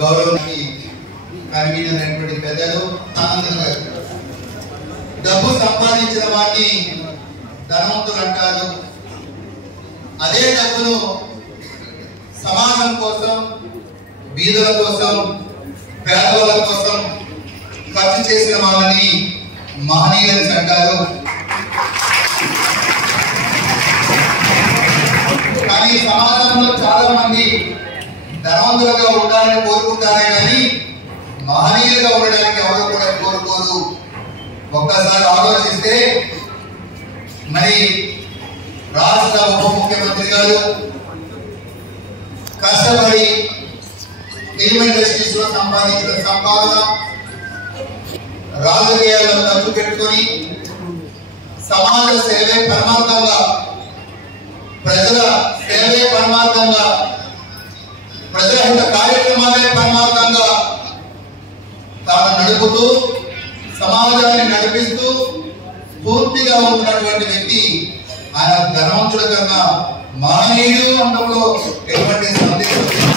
గౌరవానికి కన్వీనర్ పెద్దలు డబ్బు సంపాదించిన వాటిని ధనవంతులు అంటారు. అదే డబ్బును సమాజం కోసం, బీదల కోసం, పేదవాళ్ళ కోసం ఖర్చు చేసిన వాళ్ళని మహనీయులని అంటారు. కానీ సమాజంలో చాలా మంది ధనవంతులుగా ఉండాలని కోరుకుంటారే కానీ మహనీయులుగా ఉండడానికి ఎవరు కూడా కోరుకోరు. ఒక్కసారి ఆలోచిస్తే మరి రాష్ట్ర ఉప ముఖ్యమంత్రి గారు కష్టపడి ఫిల్మ్ ఇండస్ట్రీస్ లో సంపాదించిన సంపాదన రాజకీయాలను ఖర్చు పెట్టుకొని సమాజ సేవే పరమార్థంగా, ప్రజల సేవే పరమార్థంగా, ప్రజాహిత కార్యక్రమాలే పరమార్థంగా తాను నడుపుతూ సమాజాన్ని నడిపిస్తూ పూర్తిగా ఉంటున్నటువంటి వ్యక్తి. ఆయన ధనవంతుల కన్నా మహనీయుడు అనడంలో ఎటువంటి సందేహం